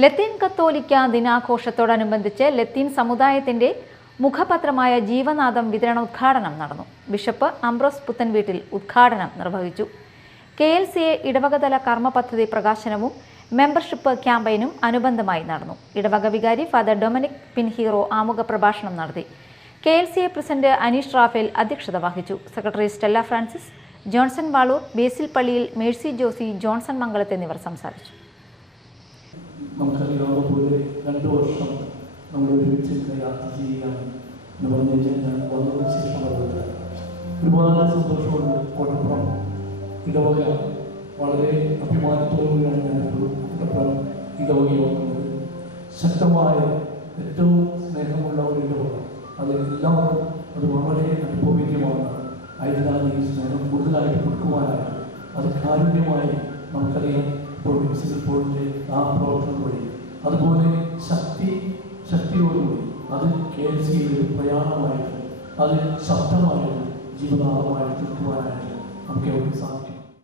ലത്തീൻ കത്തോലിക്ക ദിനാഘോഷത്തോടനുബന്ധിച്ച് ലത്തീൻ സമുദായത്തിന്റെ മുഖപത്രമായ ജീവനാദം വിതരണോദ്ഘാടനം നടന്നു. ബിഷപ്പ് അംബ്രോസ് പുത്തൻവീട്ടിൽ ഉദ്ഘാടനം നിർവഹിച്ചു. KLCA ഇടവകതല കർമ്മ പദ്ധതി പ്രകാശനവും മെമ്പർഷിപ്പ് ക്യാമ്പയിനും അനുബന്ധമായി നടന്നു. ഇടവക വികാരി ഫാദർ ഡൊമിനിക് പിൻഹീറോ ആമുഖ പ്രഭാഷണം നടത്തി. KLCA പ്രസിഡന്റ് അനീഷ് റാഫേൽ അധ്യക്ഷത വഹിച്ചു. സെക്രട്ടറി സ്റ്റെല്ല ഫ്രാൻസിസ്, ജോൺസൺ വാളൂർ, ബേസിൽ പള്ളിയിൽ, മേഴ്സി ജോസി, ജോൺസൺ മംഗലത്ത് എന്നിവർ സംസാരിച്ചു. നമുക്കറിയാവുന്നതുപോലെ 2 വർഷം നമ്മൾ ഒരുമിച്ച് യാത്ര ചെയ്യുകയാണ് എന്ന് പറഞ്ഞു കഴിഞ്ഞാൽ ഞാൻ വന്നതിന് ശേഷമുള്ളത് ഒരുപാട് സന്തോഷമുണ്ട്. കോട്ടപ്പുറം ഇടവക വളരെ അഭിമാനത്തോടുകൂടിയാണ് ഞാനൊരു കോട്ടപ്പുറം ഇടവകയിൽ വന്നത്. ശക്തമായ ഏറ്റവും സ്നേഹമുള്ള ഒരു ഇടവക, അതെല്ലാവരും അത് വളരെ അനുഭവവേദ്യമാണ്. ആയതിനാൽ ഈ സ്നേഹം കൂടുതലായിട്ട് കൊടുക്കുവാനായിട്ട് അത് കാരുണ്യമായി നമുക്കറിയാം. ഇപ്പോൾ മുനിസിപ്പൽ ആ പ്രവർത്തനം വഴി അതുപോലെ ശക്തിയോടുകൂടി അത് KLCA പ്രയാണമായിട്ട് അത് ശബ്ദമായിട്ട് ജീവനാഥമായിട്ട് തീർക്കുവാനായിട്ട് നമുക്ക് എവിടെ സാധിക്കും.